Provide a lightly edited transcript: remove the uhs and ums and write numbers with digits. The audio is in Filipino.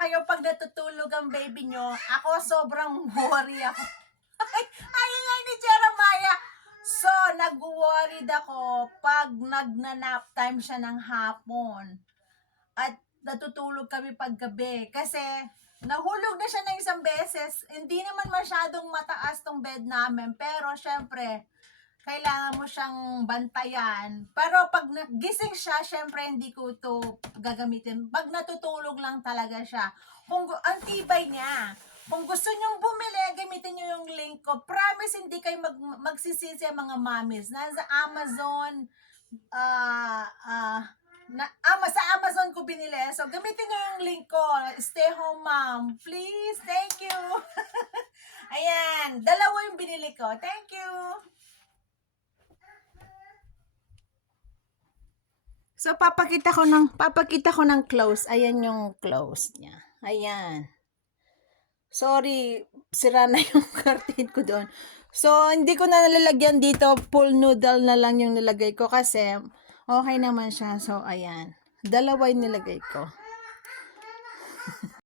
kayo pag natutulog ang baby nyo? Ako sobrang worry ako. Ay, ni Jeremiah. So, nag-worried ako pag nag-nap time siya ng hapon. At natutulog kami paggabi. Kasi, nahulog na siya ng isang beses. Hindi naman masyadong mataas tong bed namin. Pero, syempre, kailangan mo siyang bantayan. Pero pag gising siya, syempre hindi ko ito gagamitin. Pag natutulog lang talaga siya. Ang tibay niya. Kung gusto nyong bumili, gamitin nyo yung link ko. Promise, hindi kayo magsisisi mga mommies. Nasa Amazon, sa Amazon ko binili. So, gamitin nyo yung link ko. Stay home, mom. Please, thank you. Ayan, dalawa yung binili ko. Thank you. So, papakita ko ng close. Ayan yung close niya. Ayan. Sorry, sira na yung curtain ko doon. So, hindi ko na nalalagyan dito. Full noodle na lang yung nilagay ko kasi okay naman siya. So, ayan. Dalawa yung nilagay ko.